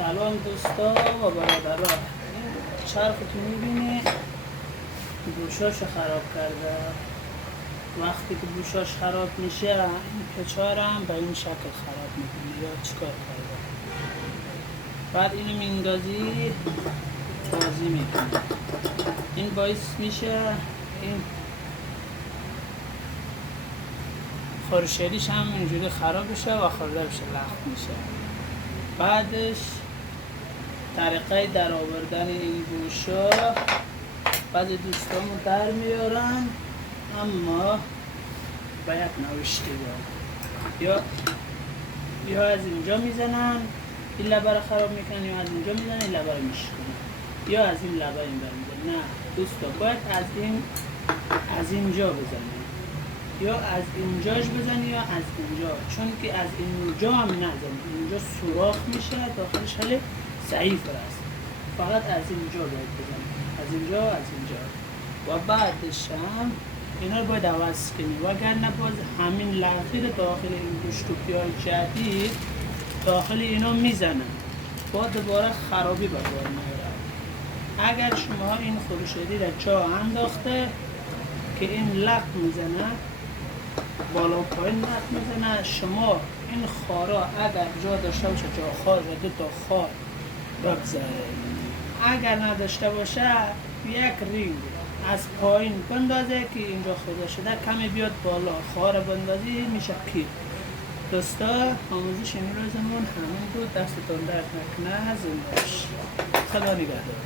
سلام دوستا و برادرها. چرخ تو میبینی گوشاش خراب کرده. وقتی که گوشاش خراب میشه این پچارم به این شکل خراب میکنه یا چیکار کرده. بعد اینو میندازی بازی میکنه. این باعث میشه این خورشیدیش هم اینجوری خراب بشه و خورده بشه، لخت میشه. بعدش طریقه در آوردن این گوشا بعضی دوستامو در میارن، اما باید نوشته یا از اینجا میزنن این لبه رو خراب میکنن، یا از اینجا میزنن این لبه رو میشکنن، یا از این لبه این بر میزنن. نه دوستا، باید از اینجا بزنن، یا از اینجاش بزنی یا از اینجا، چون که از اینجا هم نزنی، اینجا سوراخ میشه، داخلش خیلی ضعیف است. فقط از اینجا باید بزنی، از اینجا از اینجا. و بعدش هم اینا رو باید عوض کنی، وگرنه باز همین لغیر داخل این گوشتوپی‌های جدید داخل اینا میزنن، با دوباره خرابی به بار میارن. اگر شما این خورشیدی را جا انداخته که این لق میزنه، بالا پایین لق میزنه، شما این خارا اگر جا داشته باشه، جا خار را 2 تا خار بگذاره. اگر نداشته باشه یک رینگ از پایین بندازه که اینجا خدا شده کمی بیاد بالا، خار بندازی میشه پیر. دوستا، آموزش این روزمون همین بود. دستتون درد نکنه. زنده باشید. خدا نگهدار.